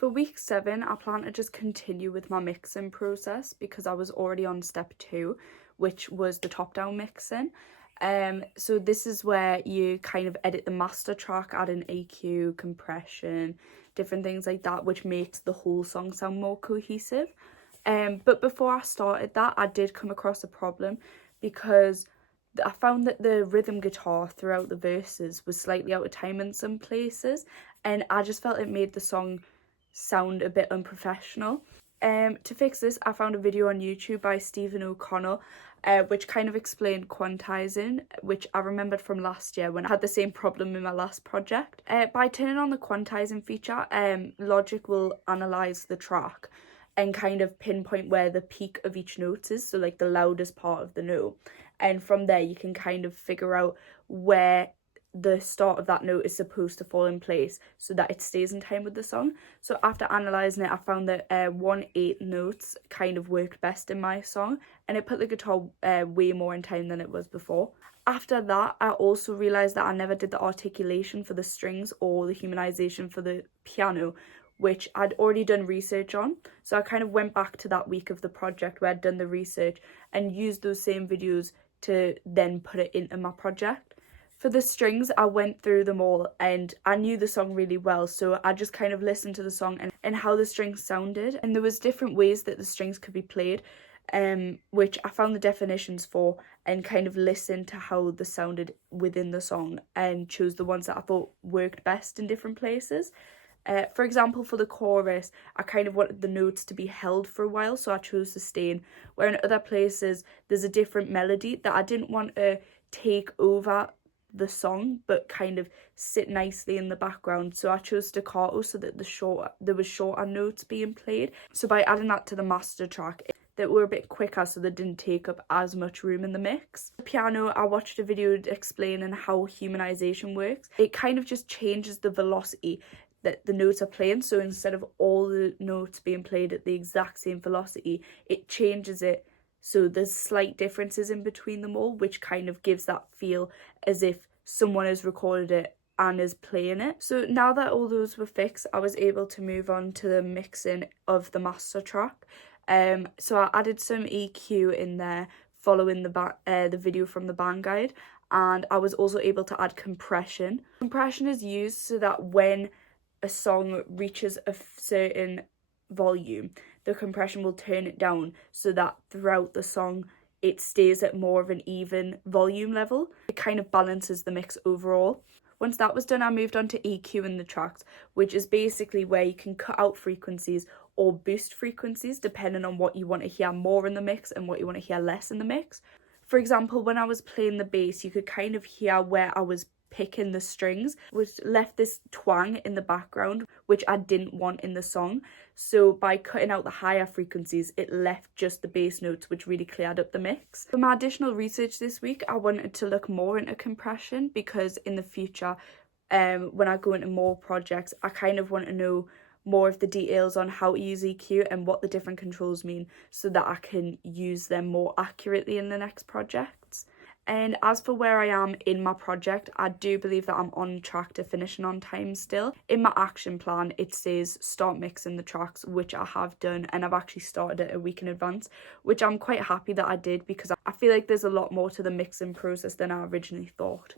For week 7, I plan to just continue with my mixing process because I was already on step 2, which was the top-down mixing. So this is where you kind of edit the master track, add in EQ, compression, different things like that, which makes the whole song sound more cohesive. But before I started that, I did come across a problem because I found that the rhythm guitar throughout the verses was slightly out of time in some places, and I just felt it made the song sound a bit unprofessional. To fix this, I found a video on YouTube by Stephen O'Connell, which kind of explained quantizing, which I remembered from last year when I had the same problem in my last project. By turning on the quantizing feature, Logic will analyse the track and kind of pinpoint where the peak of each note is, so like the loudest part of the note. And from there you can kind of figure out where the start of that note is supposed to fall in place so that it stays in time with the song. So after analysing it, I found that 1/8 notes kind of worked best in my song, and it put the guitar way more in time than it was before. After that, I also realised that I never did the articulation for the strings or the humanisation for the piano, which I'd already done research on. So I kind of went back to that week of the project where I'd done the research and used those same videos to then put it into my project. For the strings, I went through them all and I knew the song really well, so I just kind of listened to the song and how the strings sounded, and there was different ways that the strings could be played, which I found the definitions for and kind of listened to how they sounded within the song and chose the ones that I thought worked best in different places. For example, for the chorus, I kind of wanted the notes to be held for a while, so I chose sustain, where in other places there's a different melody that I didn't want to take over the song but kind of sit nicely in the background, so I chose staccato so that there was shorter notes being played. So by adding that to the master track, that were a bit quicker so they didn't take up as much room in the mix. The piano, I watched a video explaining how humanization works. It kind of just changes the velocity that the notes are playing, so instead of all the notes being played at the exact same velocity, it changes it so there's slight differences in between them all, which kind of gives that feel as if someone has recorded it and is playing it. So now that all those were fixed, I was able to move on to the mixing of the master track. So I added some EQ in there following the video from the band guide, and I was also able to add compression. Compression is used so that when a song reaches a certain volume, the compression will turn it down so that throughout the song it stays at more of an even volume level. It kind of balances the mix overall. Once that was done, I moved on to EQ in the tracks, which is basically where you can cut out frequencies or boost frequencies depending on what you want to hear more in the mix and what you want to hear less in the mix. For example, when I was playing the bass, you could kind of hear where I was picking the strings, which left this twang in the background, which I didn't want in the song. So by cutting out the higher frequencies, it left just the bass notes, which really cleared up the mix. For my additional research this week, I wanted to look more into compression because in the future, when I go into more projects, I kind of want to know more of the details on how to use EQ and what the different controls mean so that I can use them more accurately in the next projects. And as for where I am in my project, I do believe that I'm on track to finishing on time still. In my action plan, it says start mixing the tracks, which I have done, and I've actually started it a week in advance, which I'm quite happy that I did because I feel like there's a lot more to the mixing process than I originally thought.